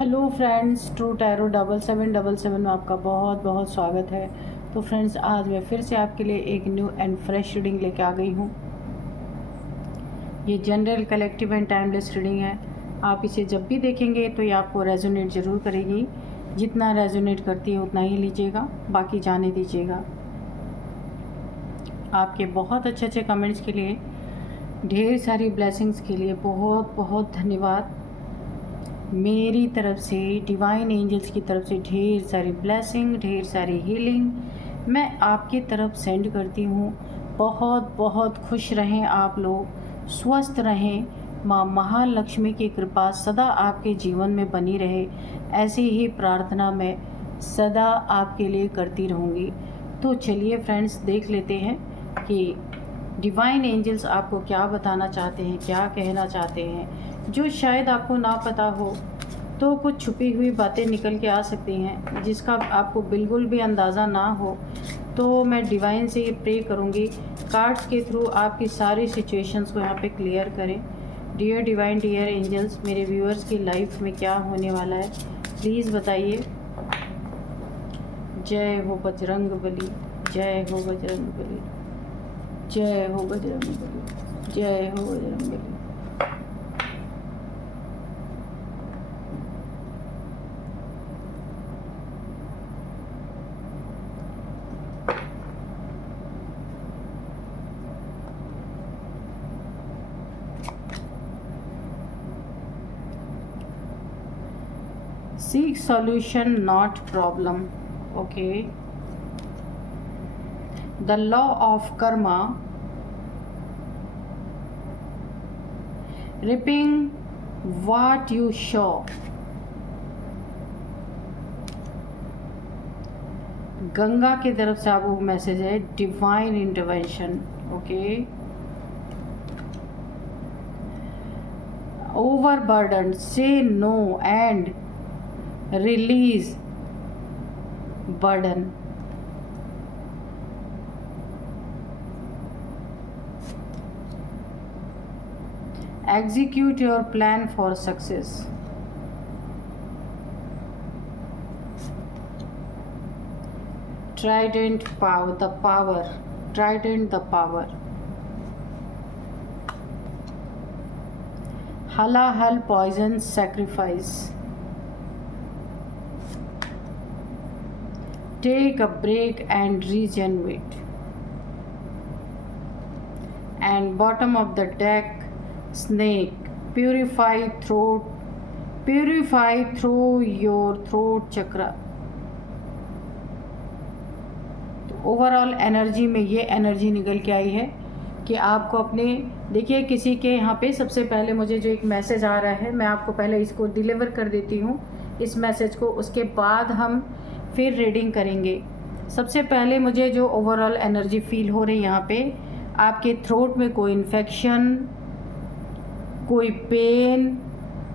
Hello friends, true tarot 7777 में आपका बहुत बहुत स्वागत है। तो फ्रेंड्स, आज मैं फिर से आपके लिए एक न्यू एंड फ्रेश रीडिंग लेके आ गई हूँ। ये general, collective and timeless reading है। आप इसे जब भी देखेंगे तो ये आपको रेजोनेट ज़रूर करेगी। जितना रेजोनेट करती है उतना ही लीजिएगा, बाकी जाने दीजिएगा। आपके बहुत अच्छे अच्छे कमेंट्स के लिए, ढेर सारी ब्लेसिंग्स के लिए बहुत बहुत धन्यवाद। मेरी तरफ से, डिवाइन एंजल्स की तरफ से ढेर सारी ब्लेसिंग, ढेर सारी हीलिंग मैं आपकी तरफ सेंड करती हूँ। बहुत बहुत खुश रहें आप लोग, स्वस्थ रहें। माँ महालक्ष्मी की कृपा सदा आपके जीवन में बनी रहे, ऐसी ही प्रार्थना मैं सदा आपके लिए करती रहूँगी। तो चलिए फ्रेंड्स, देख लेते हैं कि डिवाइन एंजल्स आपको क्या बताना चाहते हैं, क्या कहना चाहते हैं। जो शायद आपको ना पता हो, तो कुछ छुपी हुई बातें निकल के आ सकती हैं जिसका आपको बिल्कुल भी अंदाज़ा ना हो। तो मैं डिवाइन से ये प्रे करूँगी, कार्ड्स के थ्रू आपकी सारी सिचुएशंस को यहाँ पे क्लियर करें। डियर डिवाइन, डियर एंजल्स, मेरे व्यूअर्स की लाइफ में क्या होने वाला है प्लीज़ बताइए। जय हो बजरंग बली, जय हो बजरंग बली, जय हो बजरंग बली, जय हो Bajrang Bali. Seek solution, not problem. Okay. The law of karma, reaping what you sow. Ganga की तरफ से आपको मैसेज है, divine intervention. Okay. Overburden, say no and release burden. Execute your plan for success. Trident power, the power. Trident, the power. Halahal poison sacrifice. Take a break and regenerate. And bottom of the deck, snake. Purify throat. Purify through your throat chakra. तो overall energy में ये energy निकल के आई है कि आपको अपने, देखिए किसी के यहाँ पे सबसे पहले मुझे जो एक मैसेज आ रहा है, मैं आपको पहले इसको डिलीवर कर देती हूँ इस मैसेज को, उसके बाद हम फिर रीडिंग करेंगे। सबसे पहले मुझे जो ओवरऑल एनर्जी फील हो रही है यहाँ पे, आपके थ्रोट में कोई इन्फेक्शन, कोई पेन,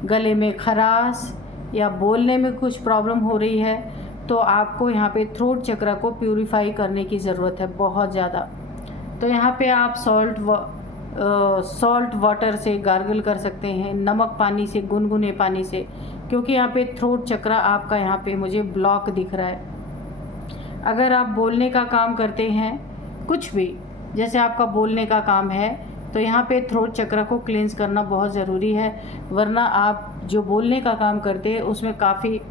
गले में खराश या बोलने में कुछ प्रॉब्लम हो रही है, तो आपको यहाँ पे थ्रोट चक्र को प्यूरिफाई करने की ज़रूरत है बहुत ज़्यादा। तो यहाँ पे आप सॉल्ट वाटर से गार्गल कर सकते हैं, नमक पानी से, गुनगुने पानी से, क्योंकि यहाँ पे थ्रोट चक्र आपका यहाँ पे मुझे ब्लॉक दिख रहा है। अगर आप बोलने का काम करते हैं, कुछ भी जैसे आपका बोलने का काम है, तो यहाँ पे थ्रोट चक्र को क्लींस करना बहुत ज़रूरी है, वरना आप जो बोलने का काम करते हैं उसमें काफ़ी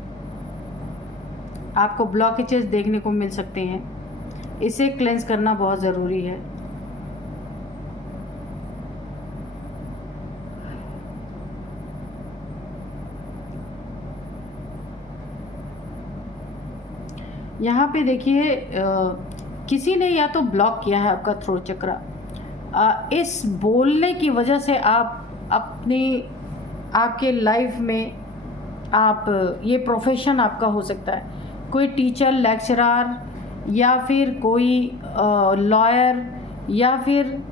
आपको ब्लॉकेजेस देखने को मिल सकते हैं। इसे क्लींस करना बहुत ज़रूरी है। यहाँ पे देखिए, किसी ने या तो ब्लॉक किया है आपका थ्रोट चक्र। इस बोलने की वजह से आप आपके लाइफ में, आप ये प्रोफेशन आपका हो सकता है, कोई टीचर, लेक्चरर, या फिर कोई लॉयर, या फिर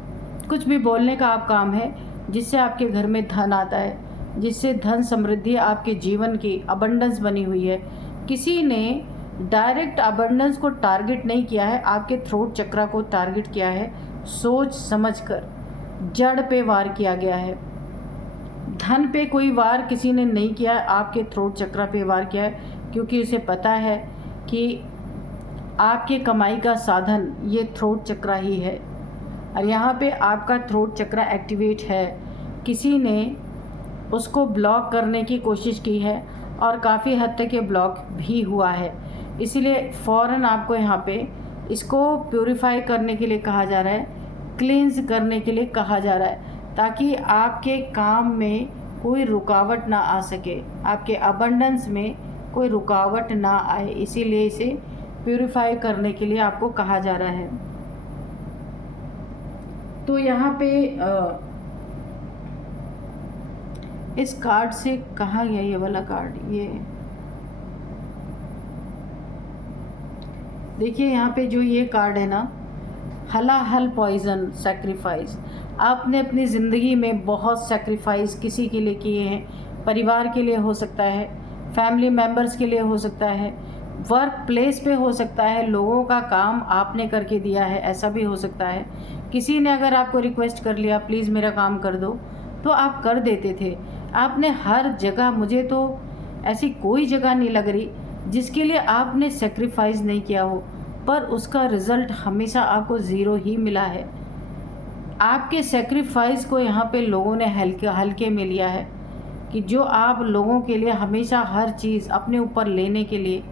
कुछ भी बोलने का आप काम है जिससे आपके घर में धन आता है, जिससे धन समृद्धि आपके जीवन की अबंडेंस बनी हुई है। किसी ने डायरेक्ट अबंडेंस को टारगेट नहीं किया है, आपके थ्रोट चक्र को टारगेट किया है, सोच समझकर जड़ पे वार किया गया है। धन पे कोई वार किसी ने नहीं किया है, आपके थ्रोट चक्र पे वार किया है, क्योंकि उसे पता है कि आपके कमाई का साधन ये थ्रोट चक्र ही है। और यहाँ पे आपका थ्रोट चक्र एक्टिवेट है, किसी ने उसको ब्लॉक करने की कोशिश की है और काफ़ी हद तक ये ब्लॉक भी हुआ है। इसीलिए फ़ौरन आपको यहाँ पे इसको प्यूरिफाई करने के लिए कहा जा रहा है, क्लींस करने के लिए कहा जा रहा है, ताकि आपके काम में कोई रुकावट ना आ सके, आपके अबंडेंस में कोई रुकावट ना आए। इसीलिए इसे प्यूरिफाई करने के लिए आपको कहा जा रहा है। तो यहाँ पे इस कार्ड से कहा गया, ये वाला कार्ड, ये देखिए यहाँ पे जो ये कार्ड है ना, हलाहल पॉइजन सैक्रिफाइस। आपने अपनी ज़िंदगी में बहुत सैक्रिफाइस किसी के लिए किए हैं, परिवार के लिए हो सकता है, फैमिली मेम्बर्स के लिए हो सकता है, वर्क प्लेस पे हो सकता है, लोगों का काम आपने करके दिया है, ऐसा भी हो सकता है। किसी ने अगर आपको रिक्वेस्ट कर लिया प्लीज़ मेरा काम कर दो, तो आप कर देते थे। आपने हर जगह, मुझे तो ऐसी कोई जगह नहीं लग रही जिसके लिए आपने सेक्रीफाइस नहीं किया हो, पर उसका रिज़ल्ट हमेशा आपको ज़ीरो ही मिला है। आपके सेक्रीफाइस को यहाँ पे लोगों ने हल्के में लिया है, कि जो आप लोगों के लिए हमेशा हर चीज़ अपने ऊपर लेने के लिए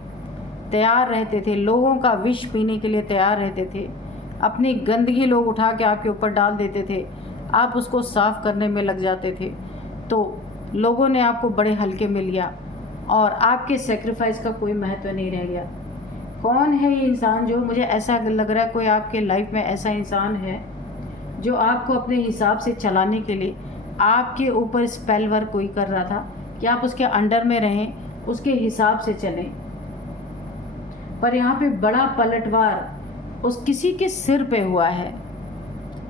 तैयार रहते थे, लोगों का विष पीने के लिए तैयार रहते थे, अपनी गंदगी लोग उठा के आपके ऊपर डाल देते थे, आप उसको साफ़ करने में लग जाते थे, तो लोगों ने आपको बड़े हल्के में लिया और आपके सेक्रीफाइस का कोई महत्व नहीं रह गया। कौन है ये इंसान? जो मुझे ऐसा लग रहा है कोई आपके लाइफ में ऐसा इंसान है जो आपको अपने हिसाब से चलाने के लिए आपके ऊपर स्पेल वर्क कोई कर रहा था कि आप उसके अंडर में रहें, उसके हिसाब से चलें। पर यहाँ पे बड़ा पलटवार उस किसी के सिर पे हुआ है,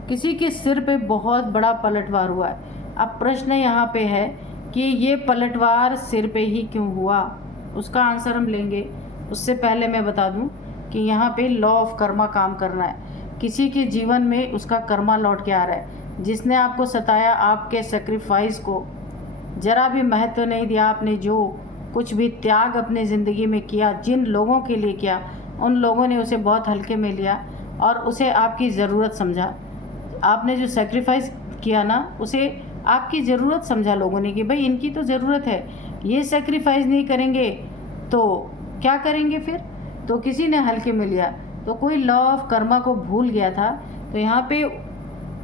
किसी के सिर पे बहुत बड़ा पलटवार हुआ है। अब प्रश्न यहाँ पे है कि ये पलटवार सिर पे ही क्यों हुआ, उसका आंसर हम लेंगे। उससे पहले मैं बता दूं कि यहाँ पे लॉ ऑफ कर्मा काम करना है। किसी के जीवन में उसका कर्मा लौट के आ रहा है। जिसने आपको सताया, आपके सेक्रीफाइस को ज़रा भी महत्व नहीं दिया, आपने जो कुछ भी त्याग अपने ज़िंदगी में किया, जिन लोगों के लिए किया, उन लोगों ने उसे बहुत हल्के में लिया और उसे आपकी ज़रूरत समझा। आपने जो सेक्रीफाइस किया ना, उसे आपकी ज़रूरत समझा लोगों ने कि भाई इनकी तो ज़रूरत है, ये सेक्रीफाइस नहीं करेंगे तो क्या करेंगे फिर, तो किसी ने हल्के में लिया। तो कोई लॉ ऑफ कर्मा को भूल गया था। तो यहाँ पे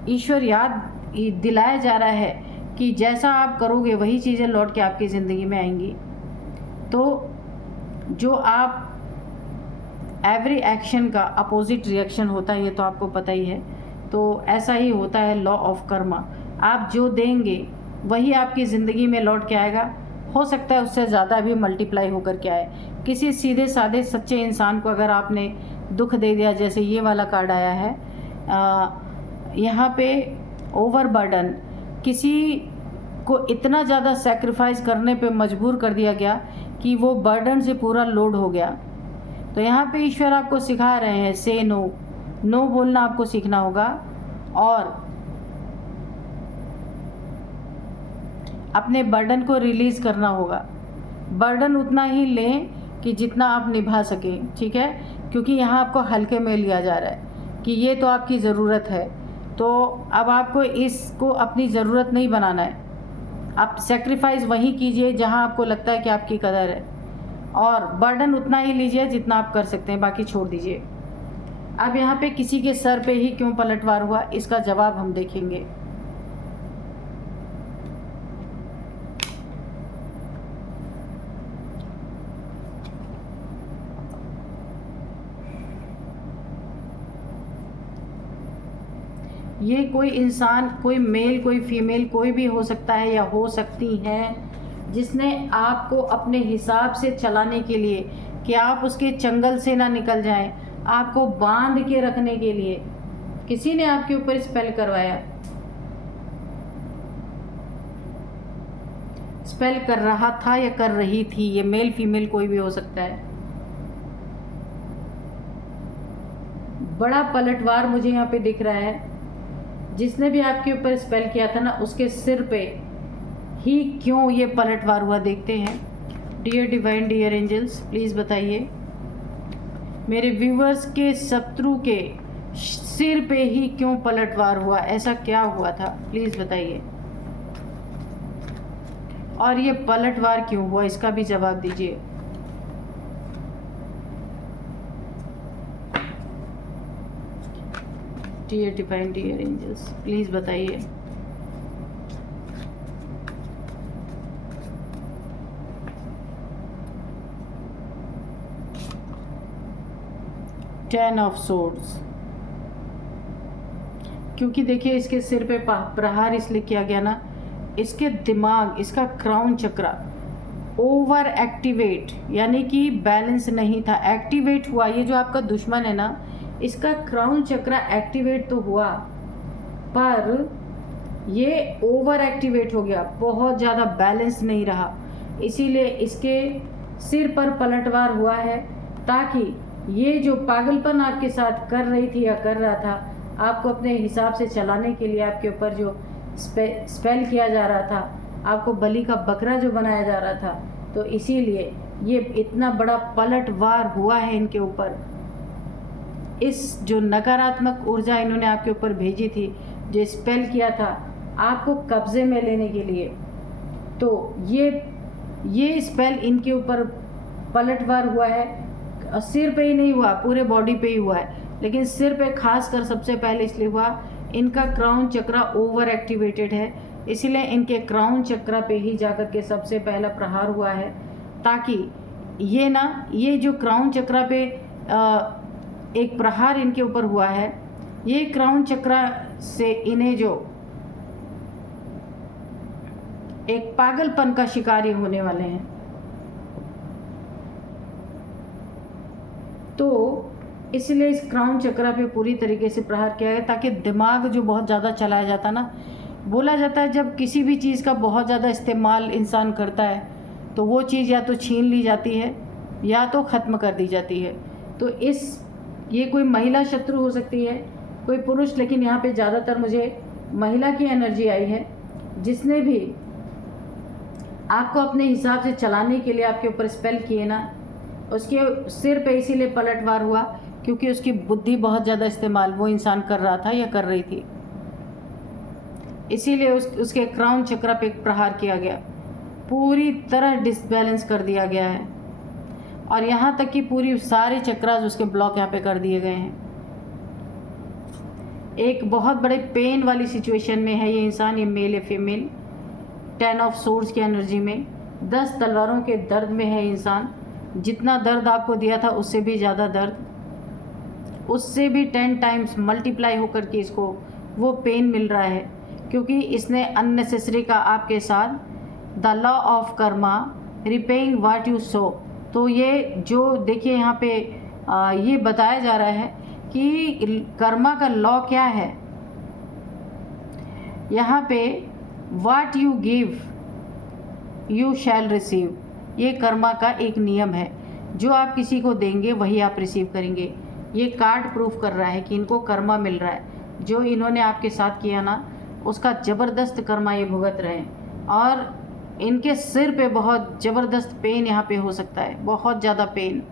ईश्वर याद दिलाया जा रहा है कि जैसा आप करोगे वही चीज़ें लौट के आपकी ज़िंदगी में आएंगी। तो जो आप एवरी एक्शन का अपोजिट रिएक्शन होता है, ये तो आपको पता ही है। तो ऐसा ही होता है लॉ ऑफ कर्मा। आप जो देंगे वही आपकी ज़िंदगी में लौट के आएगा। हो सकता है उससे ज़्यादा भी मल्टीप्लाई होकर के आए। किसी सीधे साधे सच्चे इंसान को अगर आपने दुख दे दिया, जैसे ये वाला कार्ड आया है, यहाँ पे ओवरबर्डन, किसी को इतना ज़्यादा सेक्रीफाइस करने पे मजबूर कर दिया गया कि वो बर्डन से पूरा लोड हो गया। तो यहाँ पे ईश्वर आपको सिखा रहे हैं से नो, नो बोलना आपको सीखना होगा और अपने बर्डन को रिलीज़ करना होगा। बर्डन उतना ही लें कि जितना आप निभा सकें, ठीक है, क्योंकि यहाँ आपको हल्के में लिया जा रहा है कि ये तो आपकी ज़रूरत है। तो अब आपको इसको अपनी ज़रूरत नहीं बनाना है। आप सेक्रीफाइस वहीं कीजिए जहाँ आपको लगता है कि आपकी कदर है, और बर्डन उतना ही लीजिए जितना आप कर सकते हैं, बाकी छोड़ दीजिए। अब यहाँ पे किसी के सर पे ही क्यों पलटवार हुआ, इसका जवाब हम देखेंगे। ये कोई इंसान, कोई मेल कोई फीमेल, कोई भी हो सकता है या हो सकती हैं, जिसने आपको अपने हिसाब से चलाने के लिए कि आप उसके चंगल से ना निकल जाएं, आपको बांध के रखने के लिए किसी ने आपके ऊपर स्पेल करवाया, स्पेल कर रहा था या कर रही थी। ये मेल फीमेल कोई भी हो सकता है। बड़ा पलटवार मुझे यहाँ पे दिख रहा है। जिसने भी आपके ऊपर स्पेल किया था ना, उसके सिर पे ही क्यों ये पलटवार हुआ, देखते हैं। Dear divine, dear angels, please बताइए मेरे व्यूवर्स के शत्रु के सिर पे ही क्यों पलटवार हुआ, ऐसा क्या हुआ था, प्लीज़ बताइए। और ये पलटवार क्यों हुआ, इसका भी जवाब दीजिए। Dear divine, dear angels, please बताइए। टेन ऑफ सोर्ड्स, क्योंकि देखिए इसके सिर पे प्रहार इसलिए किया गया ना, इसके दिमाग, इसका क्राउन चक्र ओवर एक्टिवेट, यानी कि बैलेंस नहीं था, एक्टिवेट हुआ। ये जो आपका दुश्मन है ना, इसका क्राउन चक्र एक्टिवेट तो हुआ पर ये ओवर एक्टिवेट हो गया, बहुत ज़्यादा बैलेंस नहीं रहा, इसीलिए इसके सिर पर पलटवार हुआ है, ताकि ये जो पागलपन आपके साथ कर रही थी या कर रहा था, आपको अपने हिसाब से चलाने के लिए आपके ऊपर जो स्पेल किया जा रहा था, आपको बलि का बकरा जो बनाया जा रहा था, तो इसीलिए ये इतना बड़ा पलटवार हुआ है इनके ऊपर। इस जो नकारात्मक ऊर्जा इन्होंने आपके ऊपर भेजी थी, जो स्पेल किया था आपको कब्जे में लेने के लिए, तो ये स्पेल इनके ऊपर पलटवार हुआ है। सिर पे ही नहीं हुआ, पूरे बॉडी पे ही हुआ है, लेकिन सिर पे खास कर सबसे पहले इसलिए हुआ, इनका क्राउन चक्र ओवर एक्टिवेटेड है, इसीलिए इनके क्राउन चक्र पे ही जाकर के सबसे पहला प्रहार हुआ है, ताकि ये जो क्राउन चक्र पे एक प्रहार इनके ऊपर हुआ है, ये क्राउन चक्र से इन्हें जो एक पागलपन का शिकार होने वाले हैं। तो इसलिए इस क्राउन चक्र पे पूरी तरीके से प्रहार किया गया, ताकि दिमाग जो बहुत ज़्यादा चलाया जाता ना, बोला जाता है जब किसी भी चीज़ का बहुत ज़्यादा इस्तेमाल इंसान करता है तो वो चीज़ या तो छीन ली जाती है या तो ख़त्म कर दी जाती है। तो ये कोई महिला शत्रु हो सकती है, कोई पुरुष, लेकिन यहाँ पे ज़्यादातर मुझे महिला की एनर्जी आई है, जिसने भी आपको अपने हिसाब से चलाने के लिए आपके ऊपर स्पेल किए ना, उसके सिर पे इसीलिए पलटवार हुआ क्योंकि उसकी बुद्धि बहुत ज़्यादा इस्तेमाल वो इंसान कर रहा था या कर रही थी, इसीलिए उसके क्राउन चक्र पे प्रहार किया गया, पूरी तरह डिसबैलेंस कर दिया गया है, और यहाँ तक कि पूरी सारे चक्रास उसके ब्लॉक यहाँ पे कर दिए गए हैं। एक बहुत बड़े पेन वाली सिचुएशन में है ये इंसान, ये मेल या फीमेल, 10 ऑफ सोर्ड्स की एनर्जी में, 10 तलवारों के दर्द में है इंसान। जितना दर्द आपको दिया था उससे भी ज़्यादा दर्द, उससे भी 10 टाइम्स मल्टीप्लाई होकर के इसको वो पेन मिल रहा है, क्योंकि इसने अननेसेसरी का आपके साथ the law of Karma, repaying what you so. तो ये जो देखिए यहाँ पे ये बताया जा रहा है कि कर्मा का लॉ क्या है, यहाँ पे what you give you shall receive, ये कर्मा का एक नियम है, जो आप किसी को देंगे वही आप रिसीव करेंगे। ये कार्ड प्रूफ कर रहा है कि इनको कर्मा मिल रहा है, जो इन्होंने आपके साथ किया ना उसका ज़बरदस्त कर्मा ये भुगत रहे हैं, और इनके सिर पे बहुत ज़बरदस्त पेन यहाँ पे हो सकता है, बहुत ज़्यादा पेन।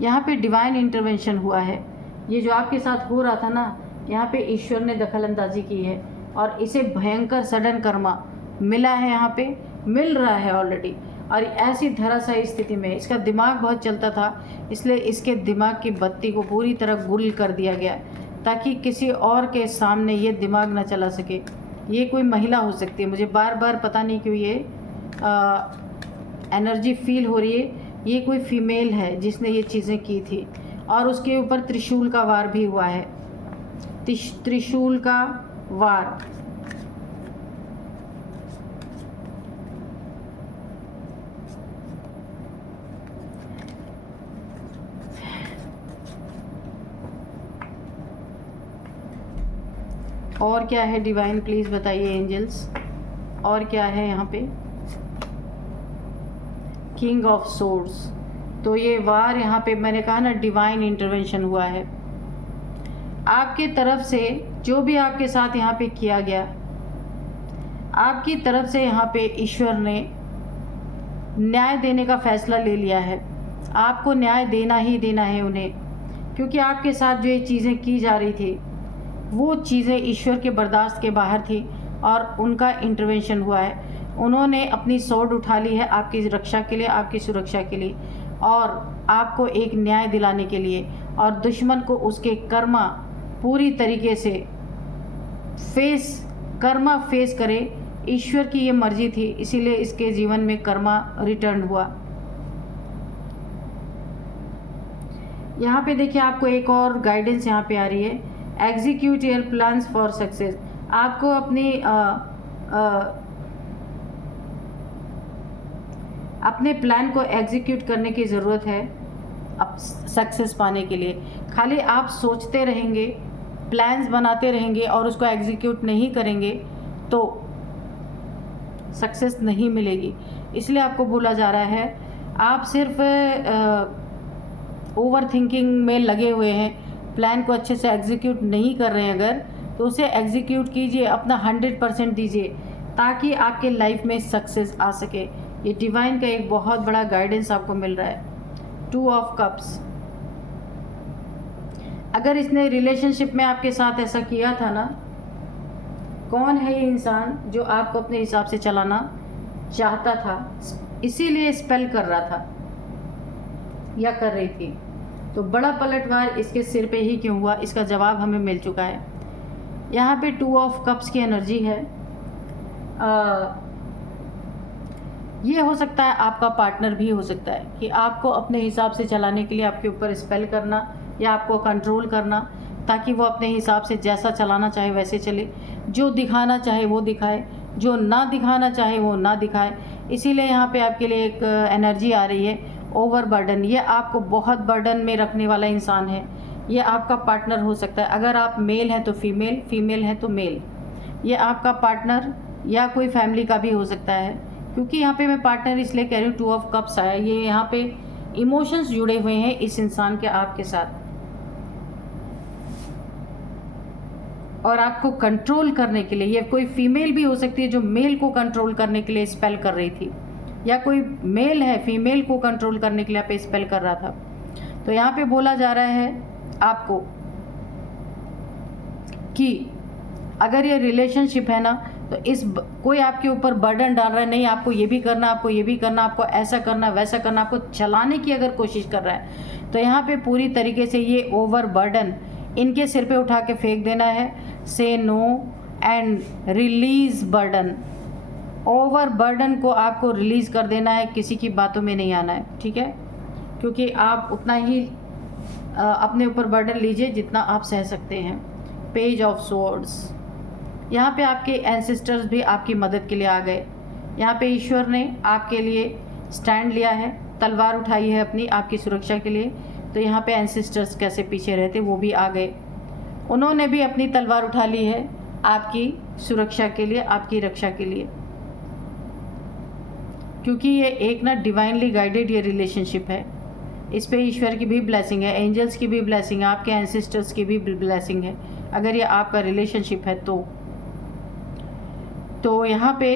यहाँ पे डिवाइन इंटरवेंशन हुआ है, ये जो आपके साथ हो रहा था ना, यहाँ पे ईश्वर ने दखल अंदाजी की है और इसे भयंकर सडन कर्मा मिला है, यहाँ पे मिल रहा है ऑलरेडी। और ऐसी धराशायी स्थिति में इसका दिमाग बहुत चलता था, इसलिए इसके दिमाग की बत्ती को पूरी तरह गुल कर दिया गया, ताकि किसी और के सामने ये दिमाग ना चला सके। ये कोई महिला हो सकती है, मुझे बार बार पता नहीं क्यों ये एनर्जी फील हो रही है, ये कोई फीमेल है जिसने ये चीज़ें की थी। और उसके ऊपर त्रिशूल का वार भी हुआ है, त्रिशूल का वार। और क्या है डिवाइन, प्लीज़ बताइए एंजल्स, और क्या है यहाँ पे। किंग ऑफ सोर्ड्स, तो ये वार यहाँ पे मैंने कहा ना डिवाइन इंटरवेंशन हुआ है आपके तरफ से। जो भी आपके साथ यहाँ पे किया गया, आपकी तरफ से यहाँ पे ईश्वर ने न्याय देने का फैसला ले लिया है। आपको न्याय देना ही देना है उन्हें, क्योंकि आपके साथ जो ये चीज़ें की जा रही थी वो चीज़ें ईश्वर के बर्दाश्त के बाहर थी और उनका इंटरवेंशन हुआ है। उन्होंने अपनी स्वॉर्ड उठा ली है आपकी रक्षा के लिए, आपकी सुरक्षा के लिए और आपको एक न्याय दिलाने के लिए, और दुश्मन को उसके कर्मा पूरी तरीके से कर्मा फेस करे। ईश्वर की ये मर्जी थी, इसीलिए इसके जीवन में कर्मा रिटर्न हुआ। यहाँ पे देखिए आपको एक और गाइडेंस यहाँ पे आ रही है, execute your plans for success. आपको अपने प्लान को एग्जीक्यूट करने की ज़रूरत है अब सक्सेस पाने के लिए। खाली आप सोचते रहेंगे, प्लान्स बनाते रहेंगे और उसको एग्जीक्यूट नहीं करेंगे तो सक्सेस नहीं मिलेगी। इसलिए आपको बोला जा रहा है, आप सिर्फ ओवर थिंकिंग में लगे हुए हैं, प्लान को अच्छे से एग्जीक्यूट नहीं कर रहे हैं अगर, तो उसे एग्जीक्यूट कीजिए, अपना 100% दीजिए ताकि आपके लाइफ में सक्सेस आ सके। ये डिवाइन का एक बहुत बड़ा गाइडेंस आपको मिल रहा है। 2 ऑफ कप्स। अगर इसने रिलेशनशिप में आपके साथ ऐसा किया था ना, कौन है ये इंसान जो आपको अपने हिसाब से चलाना चाहता था, इसीलिए स्पेल कर रहा था या कर रही थी, तो बड़ा पलटवार इसके सिर पे ही क्यों हुआ, इसका जवाब हमें मिल चुका है। यहाँ पे 2 ऑफ कप्स की एनर्जी है। ये हो सकता है आपका पार्टनर भी हो सकता है कि आपको अपने हिसाब से चलाने के लिए आपके ऊपर स्पेल करना या आपको कंट्रोल करना, ताकि वो अपने हिसाब से जैसा चलाना चाहे वैसे चले, जो दिखाना चाहे वो दिखाए, जो ना दिखाना चाहे वो ना दिखाए। इसीलिए यहाँ पे आपके लिए एक एनर्जी आ रही है, ओवर बर्डन। ये आपको बहुत बर्डन में रखने वाला इंसान है। ये आपका पार्टनर हो सकता है, अगर आप मेल हैं तो फीमेल, फीमेल हैं तो मेल। ये आपका पार्टनर या कोई फैमिली का भी हो सकता है, क्योंकि यहाँ पे मैं पार्टनर इसलिए कह रही हूँ, 2 ऑफ कप्स आया। ये यहाँ पे इमोशंस जुड़े हुए हैं इस इंसान के आपके साथ, और आपको कंट्रोल करने के लिए। ये कोई फीमेल भी हो सकती है जो मेल को कंट्रोल करने के लिए स्पेल कर रही थी, या कोई मेल है फीमेल को कंट्रोल करने के लिए आप स्पेल कर रहा था। तो यहाँ पे बोला जा रहा है आपको कि अगर ये रिलेशनशिप है ना, तो कोई आपके ऊपर बर्डन डाल रहा है, नहीं आपको ये भी करना, आपको ये भी करना, आपको ऐसा करना, वैसा करना, आपको चलाने की अगर कोशिश कर रहा है, तो यहाँ पे पूरी तरीके से ये ओवर बर्डन इनके सिर पे उठा के फेंक देना है। Say no and release burden. Over burden को आपको रिलीज़ कर देना है, किसी की बातों में नहीं आना है, ठीक है? क्योंकि आप उतना ही अपने ऊपर बर्डन लीजिए जितना आप सह सकते हैं। Page of swords. यहाँ पे आपके एंसेस्टर्स भी आपकी मदद के लिए आ गए। यहाँ पे ईश्वर ने आपके लिए स्टैंड लिया है, तलवार उठाई है अपनी आपकी सुरक्षा के लिए। तो यहाँ पे एंसेस्टर्स कैसे पीछे रहते वो भी आ गए, उन्होंने भी अपनी तलवार उठा ली है आपकी सुरक्षा के लिए, आपकी रक्षा के लिए, क्योंकि ये एक ना डिवाइनली गाइडेड ये रिलेशनशिप है। इस पे ईश्वर की भी ब्लेसिंग है, एंजल्स की भी ब्लेसिंग है, आपके एंसेस्टर्स की भी ब्लेसिंग है, अगर ये आपका रिलेशनशिप है तो यहाँ पे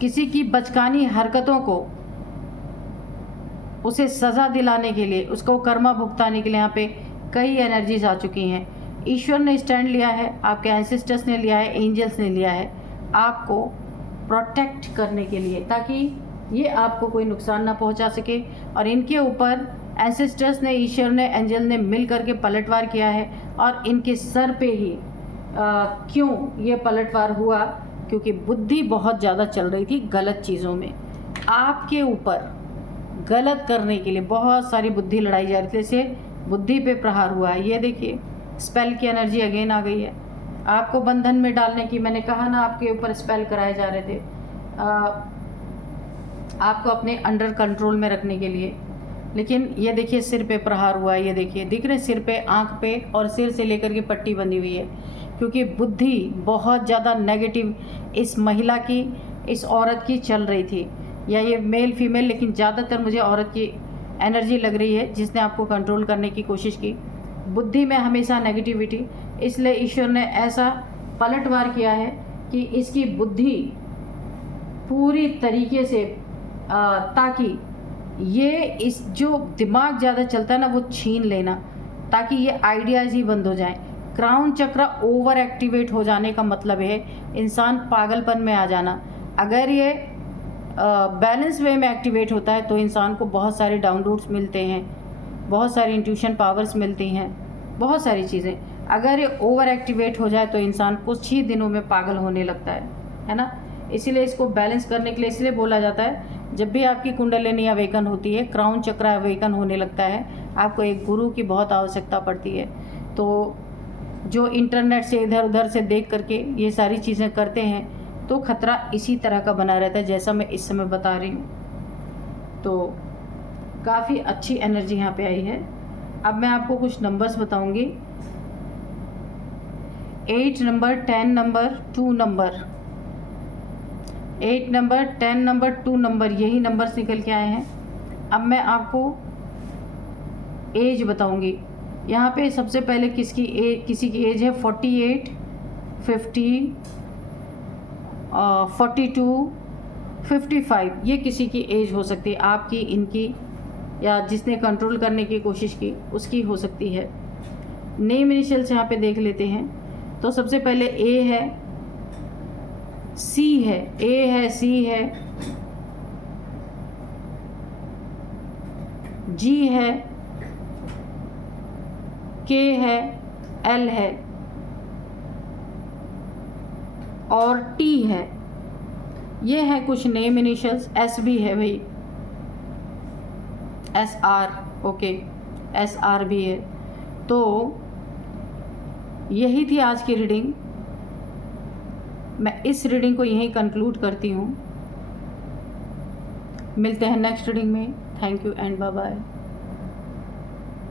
किसी की बचकानी हरकतों को उसे सज़ा दिलाने के लिए, उसको कर्मा भुगताने के लिए यहाँ पे कई एनर्जीज आ चुकी हैं। ईश्वर ने स्टैंड लिया है, आपके एंसेस्टर्स ने लिया है, एंजल्स ने लिया है आपको प्रोटेक्ट करने के लिए, ताकि ये आपको कोई नुकसान ना पहुंचा सके। और इनके ऊपर एंसेस्टर्स ने, ईश्वर ने, एंजल ने मिल करके पलटवार किया है, और इनके सर पे ही क्यों ये पलटवार हुआ, क्योंकि बुद्धि बहुत ज़्यादा चल रही थी गलत चीज़ों में। आपके ऊपर गलत करने के लिए बहुत सारी बुद्धि लड़ाई जा रही थी, जैसे बुद्धि पे प्रहार हुआ है। ये देखिए स्पेल की एनर्जी अगेन आ गई है, आपको बंधन में डालने की। मैंने कहा ना आपके ऊपर स्पेल कराए जा रहे थे आपको अपने अंडर कंट्रोल में रखने के लिए, लेकिन ये देखिए सिर पे प्रहार हुआ है। ये देखिए दिख रहे सिर पे, आँख पे, और सिर से लेकर के पट्टी बंधी हुई है, क्योंकि बुद्धि बहुत ज़्यादा नेगेटिव इस महिला की, इस औरत की चल रही थी, या ये मेल फीमेल, लेकिन ज़्यादातर मुझे औरत की एनर्जी लग रही है जिसने आपको कंट्रोल करने की कोशिश की। बुद्धि में हमेशा नेगेटिविटी, इसलिए ईश्वर ने ऐसा पलटवार किया है कि इसकी बुद्धि पूरी तरीके से ताकि ये इस जो दिमाग ज़्यादा चलता है ना वो छीन लेना, ताकि ये आइडियाज़ ही बंद हो जाएं। क्राउन चक्र ओवर एक्टिवेट हो जाने का मतलब है इंसान पागलपन में आ जाना। अगर ये बैलेंस वे में एक्टिवेट होता है तो इंसान को बहुत सारे डाउनलोड्स मिलते हैं, बहुत सारी इंट्यूशन पावर्स मिलती हैं, बहुत सारी चीज़ें। अगर ये ओवर एक्टिवेट हो जाए तो इंसान कुछ ही दिनों में पागल होने लगता है ना। इसीलिए इसको बैलेंस करने के लिए इसलिए बोला जाता है, जब भी आपकी कुंडलिनी अवेकन होती है, क्राउन चक्र अवेकन होने लगता है, आपको एक गुरु की बहुत आवश्यकता पड़ती है। तो जो इंटरनेट से इधर उधर से देख करके ये सारी चीज़ें करते हैं तो ख़तरा इसी तरह का बना रहता है जैसा मैं इस समय बता रही हूँ। तो काफ़ी अच्छी एनर्जी यहाँ पे आई है। अब मैं आपको कुछ नंबर्स बताऊँगी। 8 number, 10 number, 2 number, 8 number, 10 number, 2 number, यही नंबर्स निकल के आए हैं। अब मैं आपको एज बताऊंगी। यहाँ पे सबसे पहले किसी की एज है 48, 50, 42, 55। ये किसी की एज हो सकती है, आपकी, इनकी, या जिसने कंट्रोल करने की कोशिश की उसकी हो सकती है। नेम इनिशियल्स यहाँ पे देख लेते हैं। तो सबसे पहले ए है, सी है, ए है, सी है, जी है, के है, एल है और टी है। ये है कुछ नेम इनिशियल्स। एस भी है भाई, S R, okay, S R भी है। तो यही थी आज की रीडिंग। मैं इस रीडिंग को यहीं कंक्लूड करती हूँ। मिलते हैं नेक्स्ट रीडिंग में। Thank you and bye bye.